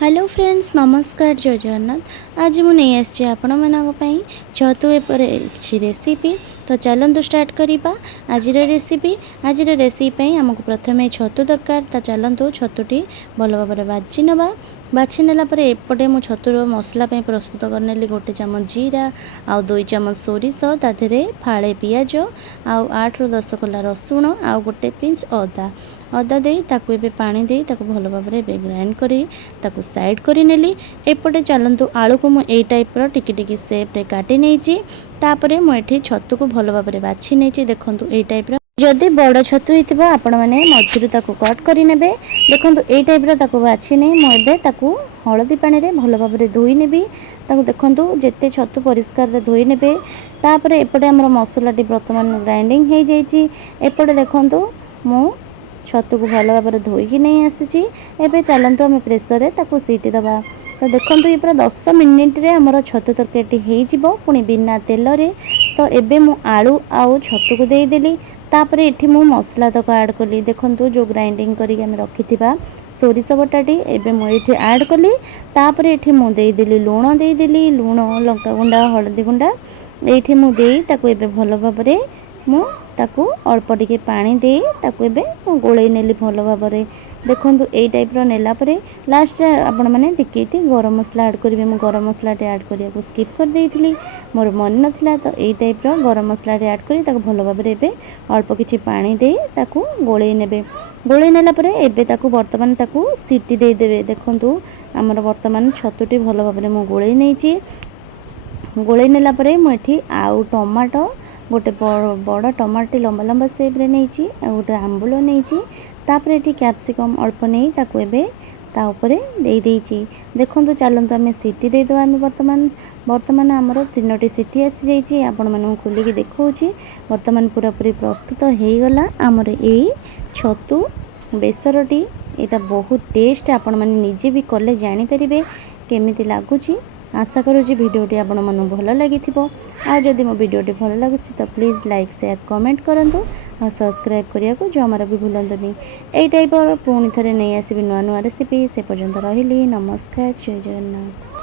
Hello friends नमस्कार जय जगन्नाथ। आज मुझे आसी आपण मानी छतु एपर किसी रेसिपी। तो चलतु स्टार्ट करवा आज रेसिपी आमको प्रथम छतु दरकार। तो चलतु छतुटी भल भाव बाछि नवा। बाछि नेला परे एपटे मु छतुर मसला प्रस्तुत करनेली। गोटे चामच जीरा आउ 2 चामच सोरिष ताधे फाड़े पियाज आउ 8 ରୁ 10 कला रसुण आउ गोटे पिंच अदा दे ताकू एबे पानी दे ताकू भल भाव ग्राइंड करी ताकू साइड करी नेली। एपटे चलतु आलू को मु एई टाइप टिकी टिकी शेप रे काटी नेची। तापरे मु एठी छतु को भल भाव बाछि नेची। देखंतु एई टाइप जदि बड़ छतु होइतिबो आपण माने मझिरु ताकू कट करी नेबे। देखंतु एई टाइप ताकू बाछि नै मु एबे ताकू हळदी पानी रे भल भाव धोई नेबी। ताकू देखंतु जेते छतु परिष्कार रे धोई नेबे। तापरे एपटे हमर मसलाटी वर्तमान ग्राइंडिंग हे जाईची। एपटे देखंतु मु छतु को भल भाव धोईकी नहीं आसी। एबे चलतु आम प्रेसर रे ताकू सीटी दबा। तो देखंतु ये पूरा 10 मिनिट रे हमर छतु तरकारीटी हेई जिवो पुनी बिना तेल रे। तो एबे मु आलू आउ छतु को देई देली। तापरे एठी मु मसला तक ऐड कली। देखंतु जो ग्राइंडिंग करी हम रखिथिबा सोरिष बटाटी एबे मु एठी ऐड कली। तापरे एठी मु देई देली लूण देई देली लूण लंका गुंडा हळदी गुंडा एठी मु देई ताकू एबे भल भाव रे मु ताकू अल्प टिके पानी दे ताकू एबे गोळेई नेली भल भाव रे। देखंतु एई टाइप रो नेला परे लास्ट आपण माने टिके गरम मसला ऐड करिवे। मु गरम मसला टे ऐड करिया को स्किप कर देइथिली मोर मन नथिला। तो एई टाइप रो गरम मसला टे ऐड करी ताकू भल भाव रे एबे अल्प किछि पानी दे ताकू गोळेई नेबे। गोळेई नेला परे एबे ताकू वर्तमान ताकू सीटी दे देबे। देखंतु हमर वर्तमान छतुटी भल भाव रे मु गोळेई नेची। गोळेई नेला परे मु एठी आउ टमाटो गोटे बड़ टमाटी लंबा लंबा सेप रे नेची गोटे आंबुल नेची। तापरे एठी कैप्सिकम अल्प नहीं ताकू एबे ता ऊपर दे देइची। देखंतु चलंतु आमे सीटी दे दवा। आमे वर्तमान हमर 3टी सीटी आसी जाइची। आपण मानू खोली के देखौची वर्तमान पूरा पूरी प्रस्तुत हेई गला हमर एई छतु बेसरटी। एटा बहुत टेस्ट आपण माने निजे भी कले जानि परिबे केमिति लागुची। आशा करूँ भिडियोटी आपण मन भल लगी। जदि मो भिडियोटी भल लगुच तो प्लीज़ लाइक शेयर कमेंट करूँ और सब्सक्राइब करने को जमार भी भूलतुनि। यही टाइप पुणी थे नहीं आसबि नुआ नुआ रेसिपी। से पर्यंत रही नमस्कार जय जगन्नाथ।